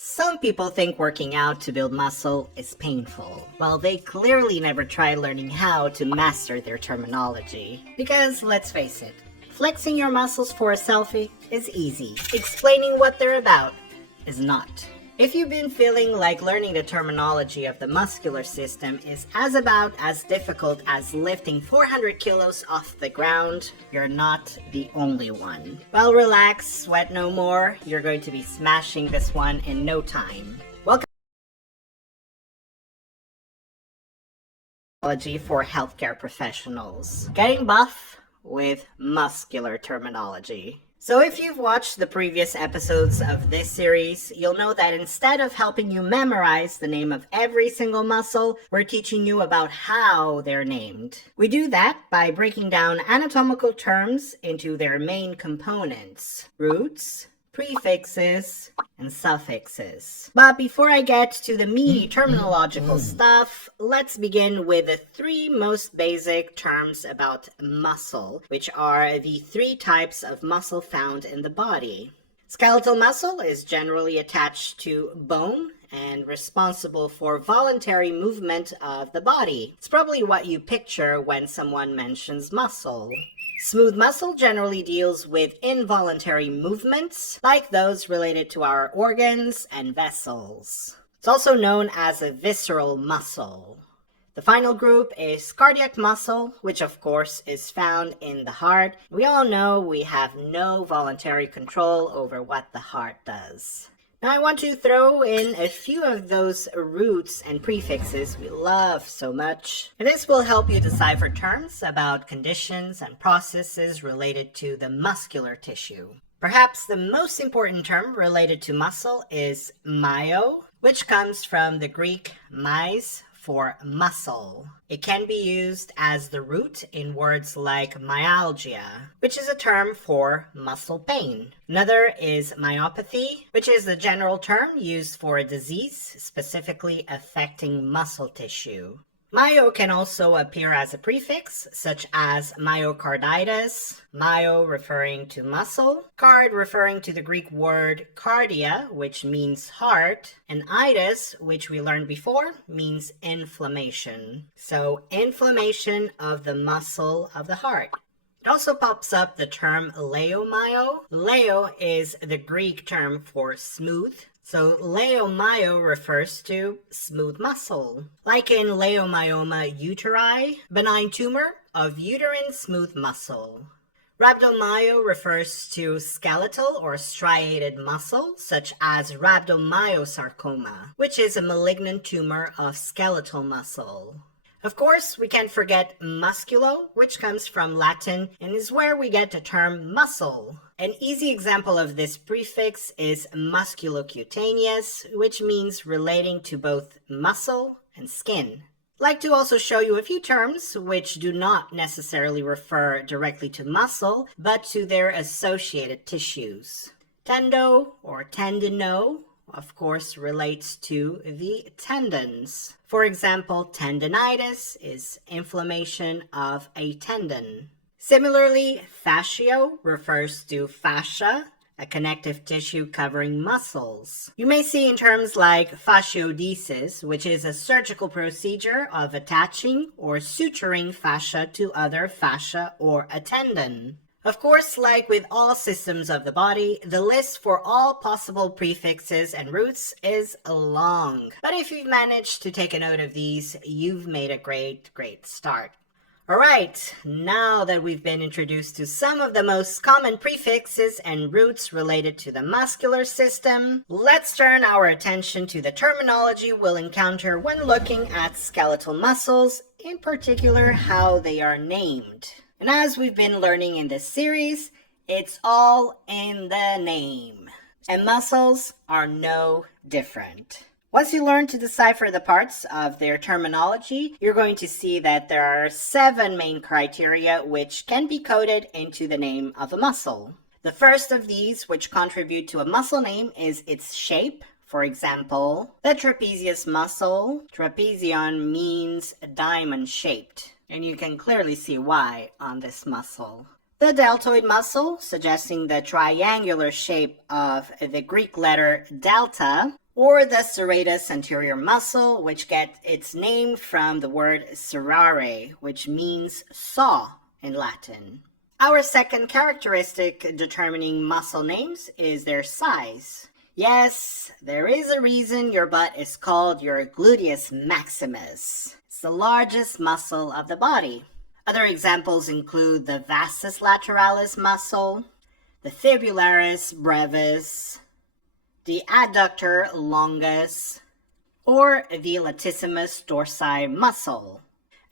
Some people think working out to build muscle is painful, while they clearly never try learning how to master their terminology. Because let's face it, flexing your muscles for a selfie is easy. Explaining what they're about is not. If you've been feeling like learning the terminology of the muscular system is about as difficult as lifting 400 kilos off the ground, you're not the only one. Well, relax, sweat no more. You're going to be smashing this one in no time. Welcome to Terminology for Healthcare Professionals. Getting buff with muscular terminology. So if you've watched the previous episodes of this series, you'll know that instead of helping you memorize the name of every single muscle, we're teaching you about how they're named. We do that by breaking down anatomical terms into their main components: roots, prefixes, and suffixes. But before I get to the meaty terminological stuff, let's begin with the three most basic terms about muscle, which are the three types of muscle found in the body. Skeletal muscle is generally attached to bone and responsible for voluntary movement of the body. It's probably what you picture when someone mentions muscle. Smooth muscle generally deals with involuntary movements, like those related to our organs and vessels. It's also known as a visceral muscle. The final group is cardiac muscle, which of course is found in the heart. We all know we have no voluntary control over what the heart does. Now I want to throw in a few of those roots and prefixes we love so much. And this will help you decipher terms about conditions and processes related to the muscular tissue. Perhaps the most important term related to muscle is myo, which comes from the Greek mais, for muscle. It can be used as the root in words like myalgia, which is a term for muscle pain. Another is myopathy, which is the general term used for a disease specifically affecting muscle tissue. Myo can also appear as a prefix, such as myocarditis, myo referring to muscle, card referring to the Greek word cardia, which means heart, and itis, which we learned before, means inflammation. So, inflammation of the muscle of the heart. It also pops up the term leiomyo. Leo is the Greek term for smooth. So leiomyo refers to smooth muscle. Like in leiomyoma uteri, benign tumor of uterine smooth muscle. Rhabdomyo refers to skeletal or striated muscle, such as rhabdomyosarcoma, which is a malignant tumor of skeletal muscle. Of course, we can't forget musculo, which comes from Latin and is where we get the term muscle. An easy example of this prefix is musculocutaneous, which means relating to both muscle and skin. I'd like to also show you a few terms which do not necessarily refer directly to muscle, but to their associated tissues. Tendo or tendino, of course, relates to the tendons. For example, tendinitis is inflammation of a tendon. Similarly, fascio refers to fascia, a connective tissue covering muscles. You may see in terms like fasciodesis, which is a surgical procedure of attaching or suturing fascia to other fascia or a tendon. Of course, like with all systems of the body, the list for all possible prefixes and roots is long. But if you've managed to take a note of these, you've made a great start. Alright, now that we've been introduced to some of the most common prefixes and roots related to the muscular system, let's turn our attention to the terminology we'll encounter when looking at skeletal muscles, in particular how they are named. And as we've been learning in this series, it's all in the name. And muscles are no different. Once you learn to decipher the parts of their terminology, you're going to see that there are 7 main criteria which can be coded into the name of a muscle. The first of these, which contribute to a muscle name, is its shape. For example, the trapezius muscle. Trapezion means diamond-shaped. And you can clearly see why on this muscle. The deltoid muscle, suggesting the triangular shape of the Greek letter delta, or the serratus anterior muscle, which gets its name from the word serrare, which means saw in Latin. Our second characteristic determining muscle names is their size. Yes, there is a reason your butt is called your gluteus maximus. It's the largest muscle of the body. Other examples include the vastus lateralis muscle, the fibularis brevis, the adductor longus, or the latissimus dorsi muscle.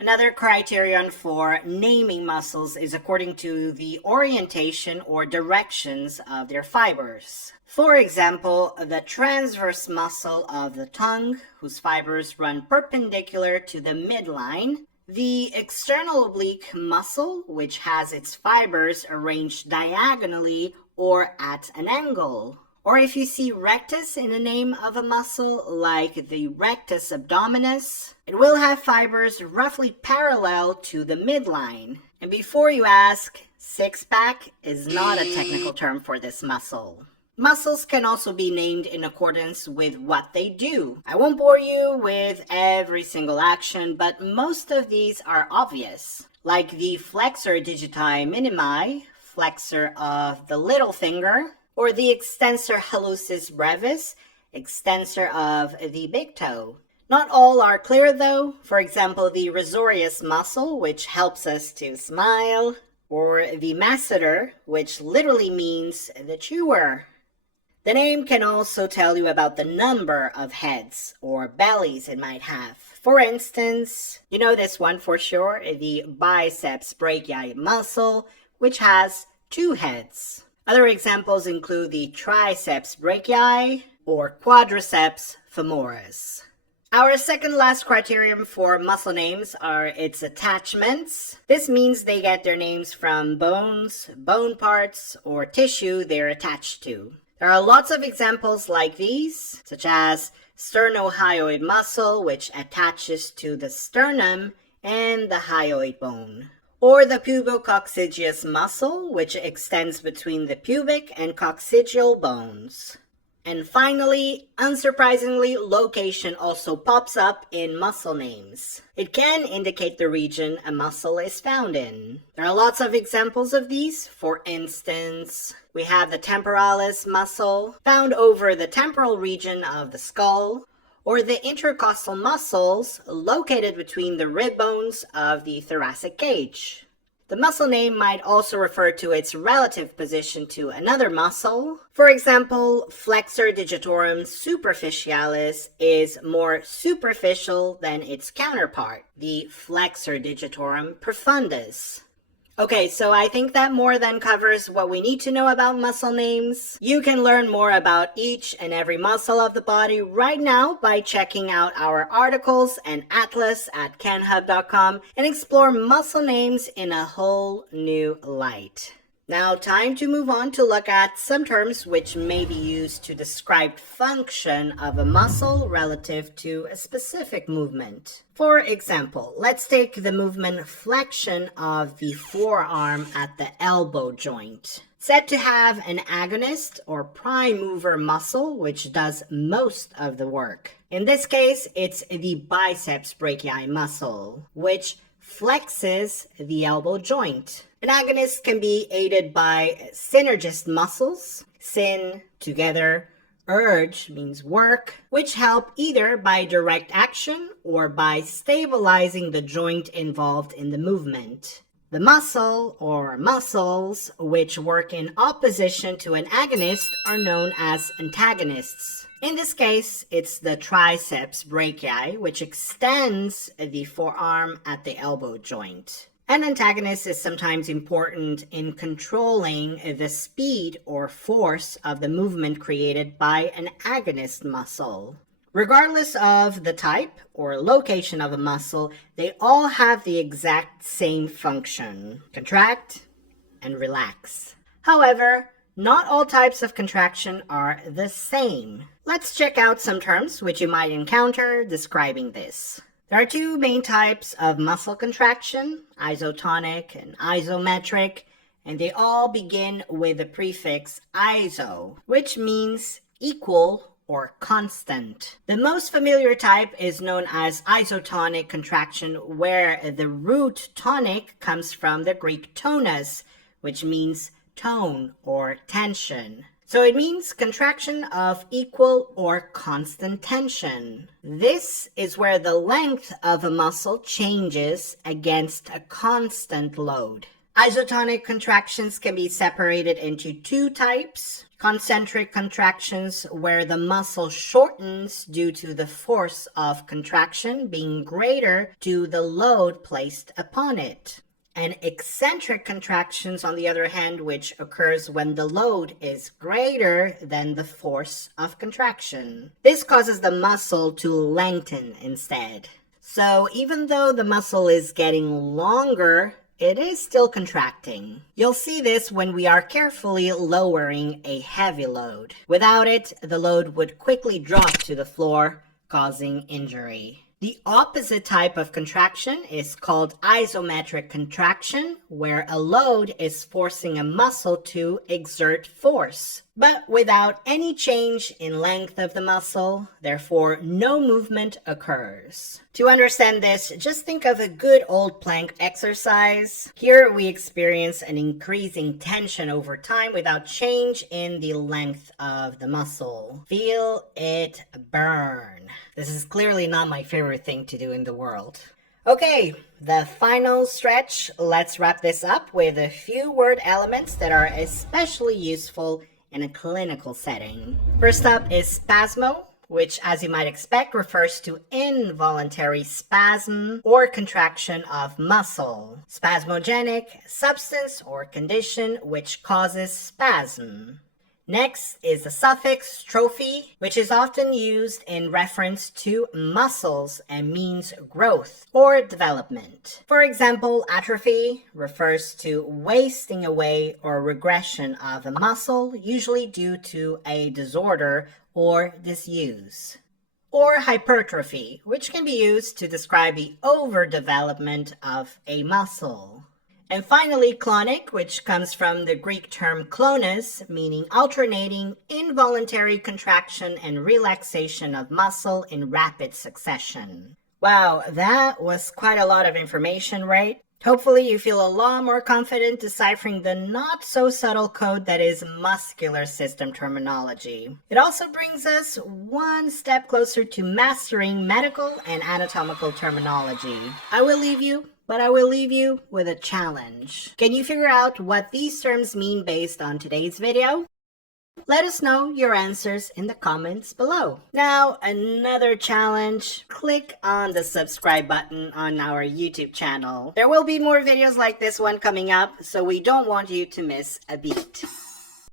Another criterion for naming muscles is according to the orientation or directions of their fibers. For example, the transverse muscle of the tongue, whose fibers run perpendicular to the midline, the external oblique muscle, which has its fibers arranged diagonally or at an angle. Or if you see rectus in the name of a muscle, like the rectus abdominis, it will have fibers roughly parallel to the midline. And before you ask, six-pack is not a technical term for this muscle. Muscles can also be named in accordance with what they do. I won't bore you with every single action, but most of these are obvious, like the flexor digiti minimi, flexor of the little finger, or the extensor hallucis brevis, extensor of the big toe. Not all are clear though. For example, the risorius muscle, which helps us to smile, or the masseter, which literally means the chewer. The name can also tell you about the number of heads or bellies it might have. For instance, you know this one for sure, the biceps brachii muscle, which has 2 heads. Other examples include the triceps brachii or quadriceps femoris. Our second last criterion for muscle names are its attachments. This means they get their names from bones, bone parts, or tissue they're attached to. There are lots of examples like these, such as sternohyoid muscle, which attaches to the sternum and the hyoid bone. Or the pubococcygeus muscle, which extends between the pubic and coccygeal bones. And finally, unsurprisingly, location also pops up in muscle names. It can indicate the region a muscle is found in. There are lots of examples of these. For instance, we have the temporalis muscle, found over the temporal region of the skull, or the intercostal muscles located between the rib bones of the thoracic cage. The muscle name might also refer to its relative position to another muscle. For example, flexor digitorum superficialis is more superficial than its counterpart, the flexor digitorum profundus. Okay, so I think that more than covers what we need to know about muscle names. You can learn more about each and every muscle of the body right now by checking out our articles and atlas at canhub.com and explore muscle names in a whole new light. Now, time to move on to look at some terms which may be used to describe function of a muscle relative to a specific movement. For example, let's take the movement flexion of the forearm at the elbow joint. Said to have an agonist or prime mover muscle which does most of the work. In this case, it's the biceps brachii muscle, which flexes the elbow joint. An agonist can be aided by synergist muscles, syn, together, urge means work, which help either by direct action or by stabilizing the joint involved in the movement. The muscle or muscles which work in opposition to an agonist are known as antagonists. In this case, it's the triceps brachii, which extends the forearm at the elbow joint. An antagonist is sometimes important in controlling the speed or force of the movement created by an agonist muscle. Regardless of the type or location of a muscle, they all have the exact same function: contract and relax. However, not all types of contraction are the same. Let's check out some terms which you might encounter describing this. There are 2 main types of muscle contraction, isotonic and isometric, and they all begin with the prefix iso, which means equal or constant. The most familiar type is known as isotonic contraction, where the root tonic comes from the Greek tonus, which means tone or tension. So it means contraction of equal or constant tension. This is where the length of a muscle changes against a constant load. Isotonic contractions can be separated into two types. Concentric contractions, where the muscle shortens due to the force of contraction being greater to the load placed upon it. And eccentric contractions, on the other hand, which occurs when the load is greater than the force of contraction. This causes the muscle to lengthen instead. So even though the muscle is getting longer, it is still contracting. You'll see this when we are carefully lowering a heavy load. Without it, the load would quickly drop to the floor, causing injury. The opposite type of contraction is called isometric contraction, where a load is forcing a muscle to exert force, but without any change in length of the muscle, therefore no movement occurs. To understand this, just think of a good old plank exercise. Here we experience an increasing tension over time without change in the length of the muscle. Feel it burn. This is clearly not my favorite thing to do in the world. Okay, the final stretch. Let's wrap this up with a few word elements that are especially useful in a clinical setting. First up is spasmo, which, as you might expect, refers to involuntary spasm or contraction of muscle. Spasmogenic, substance or condition which causes spasm. Next is the suffix trophy, which is often used in reference to muscles and means growth or development. For example, atrophy refers to wasting away or regression of a muscle, usually due to a disorder or disuse. Or hypertrophy, which can be used to describe the overdevelopment of a muscle. And finally, clonic, which comes from the Greek term klonos, meaning alternating involuntary contraction and relaxation of muscle in rapid succession. Wow, that was quite a lot of information, right? Hopefully you feel a lot more confident deciphering the not so subtle code that is muscular system terminology. It also brings us one step closer to mastering medical and anatomical terminology. I will leave you with a challenge. Can you figure out what these terms mean based on today's video? Let us know your answers in the comments below. Now, another challenge. Click on the subscribe button on our YouTube channel. There will be more videos like this one coming up, so we don't want you to miss a beat.